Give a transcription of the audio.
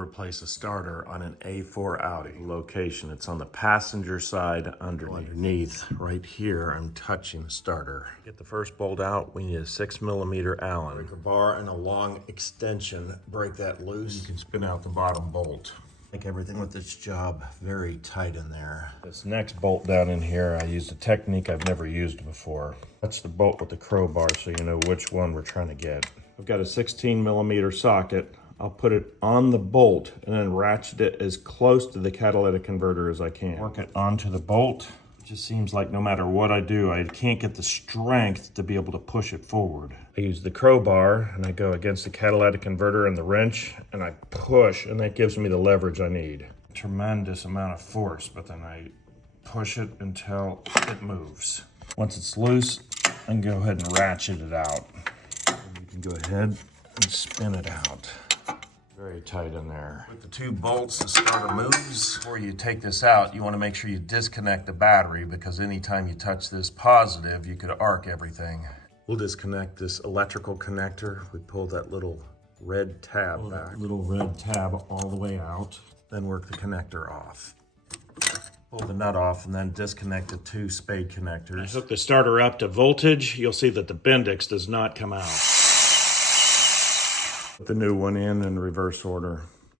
replace a starter on an A4 Audi. Location, it's on the passenger side underneath. Right here, I'm touching the starter. Get the first bolt out, we need a 6mm Allen. Break a bar and a long extension, break that loose. You can spin out the bottom bolt. Make everything with this job very tight in there. This next bolt down in here, I used a technique I've never used before. Touch the bolt with the crowbar so you know which one we're trying to get. I've got a 16mm socket. I'll put it on the bolt and then ratchet it as close to the catalytic converter as I can. Work it onto the bolt. It just seems like no matter what I do, I can't get the strength to be able to push it forward. I use the crowbar and I go against the catalytic converter and the wrench and I push, and that gives me the leverage I need. Tremendous amount of force, but then I push it until it moves. Once it's loose, I can go ahead and ratchet it out. You can go ahead and spin it out. Very tight in there. With the two bolts, the starter moves. Before you take this out, you want to make sure you disconnect the battery, because anytime you touch this positive, you could arc everything. We'll disconnect this electrical connector. We pull that little red tab back. Little red tab all the way out. Then work the connector off. Pull the nut off and then disconnect the two spade connectors. I hook the starter up to voltage. You'll see that the Bendix does not come out. Put the new one in reverse order.